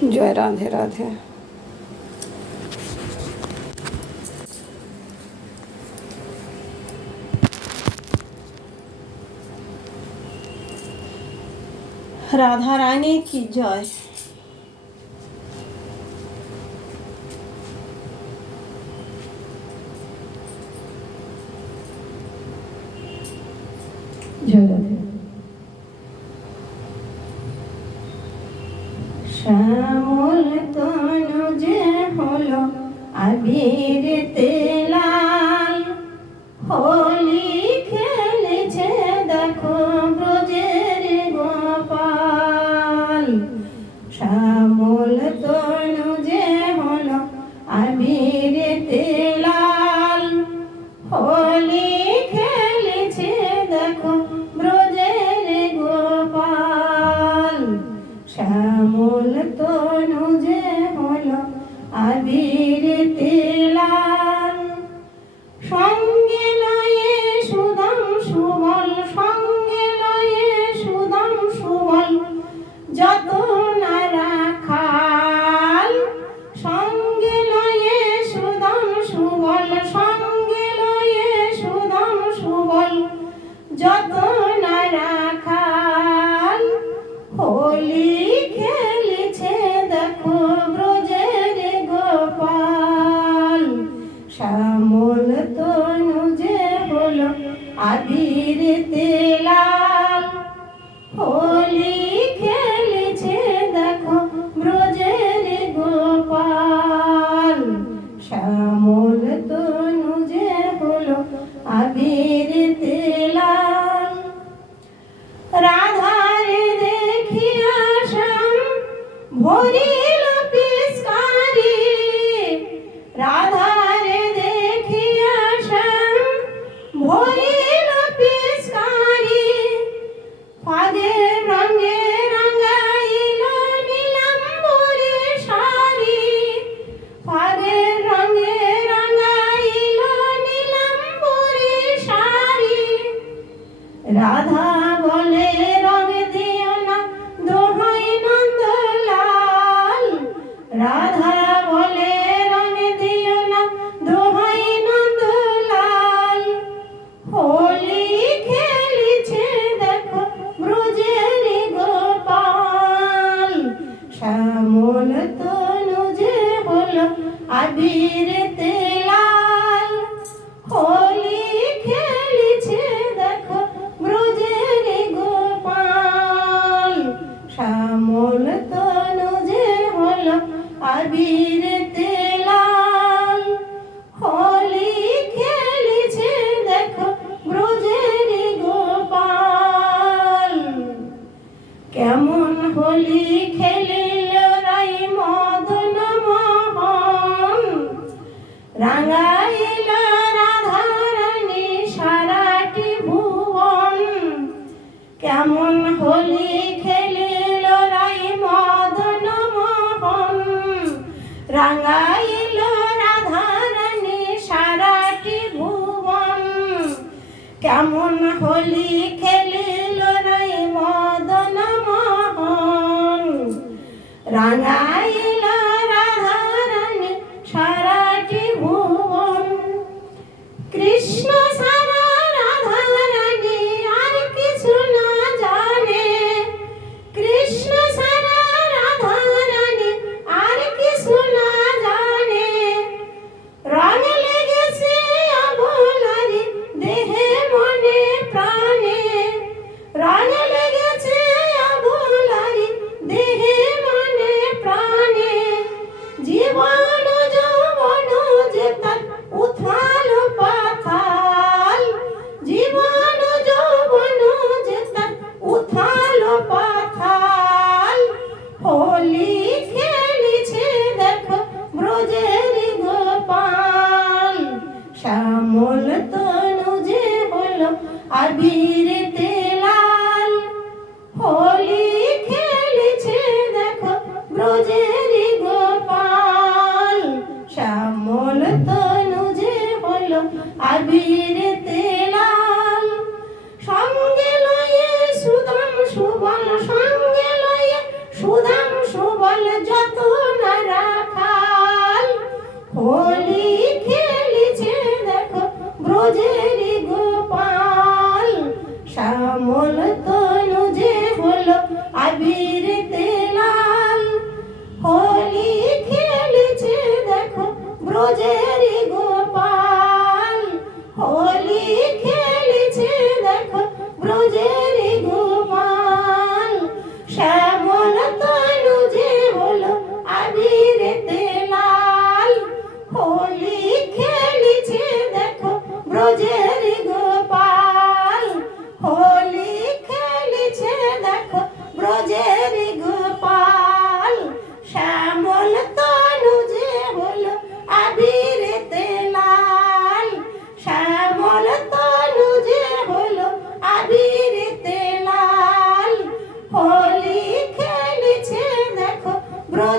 জয় রাধে রাধে। রাধা রানী কি জয়। জয় রাধে। শ্যামল তনু যে হলো আবিরেতে লাল, হোলি খেলেছে দেখো ব্রজের গোপাল। শ্যামল তনু যে হলো আবিরেতে লাল, হোলি খেলেছে দেখো ব্রজের গোপাল। শ্যামল তনু যে হলো আবিরেতে লাল, সঙ্গে লয়ে সুদাম সুবল, সঙ্গে লয়ে সুদাম সুবল যত না রাখাল। সঙ্গে লয়ে সুদাম সুবল, সঙ্গে লয়ে সুদাম সুবল যত না রাখাল। হোলি খেলেছে দেখো ব্রজের গোপাল। শ্যামল তনু যে হলো আবিরেতে লাল, হোলি খেলেছে দেখো ব্রজের গোপাল। শ্যামল তনু যে হলো আবিরেতে লাল। রাধারে দেখিয়া শ্যাম ভরিল পিচকারি, রাধারে দেখিয়া শ্যাম ভরিল পিচকারি। ফাদের রঙে রাঙাইল নীলাম্বরী শাড়ি, ফাদের রঙে রাঙাইল নীলাম্বরী শাড়ি। রাধা বলে রঙ দিও না দোহাই নন্দলাল, রাধা বলে রঙ দিও না দোহাই নন্দলাল। হোলি খেলেছে দেখো ব্রজের গোপাল। শ্যামল তনু যে হলো আবিরেতে লাল, হোলি খেলেছে দেখো ব্রজের গোপাল। শ্যামল তনু যে হলো আবিরেতে লাল, হোলি খেলেছে দেখো ব্রজের গোপাল। কেমন হোলি খেলিল রাই মদন মোহন, রাঙাইল রাধা রানী সারাটি ভুবন। কেমন হোলি খেলিল রাই মদন মোহন, রাঙাইল রাধা রানী সারাটি ভুবন। কেমন হোলি খেলিল রাই মদন মোহন, রাঙাইল রাধা রানী সারাটি ভুবন। কৃষ্ণ সারা রাধা রানী আর কিছু না জানে, কৃষ্ণ সারা রাধা রানী আর কিছু না জানে। রঙ লেগেছে অবলারি দেহে মনে প্রাণে, রঙ লেগেছে অবলারি দেহে মনে প্রাণে।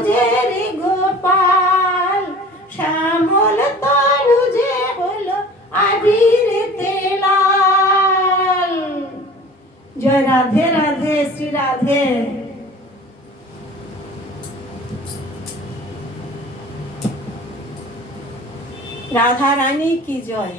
যে রে গোপাল, শ্যামল তনু যে হলো আবিরেতে লাল। জয় রাধে রাধে শ্রী রাধে। রাধা রানী কি জয়।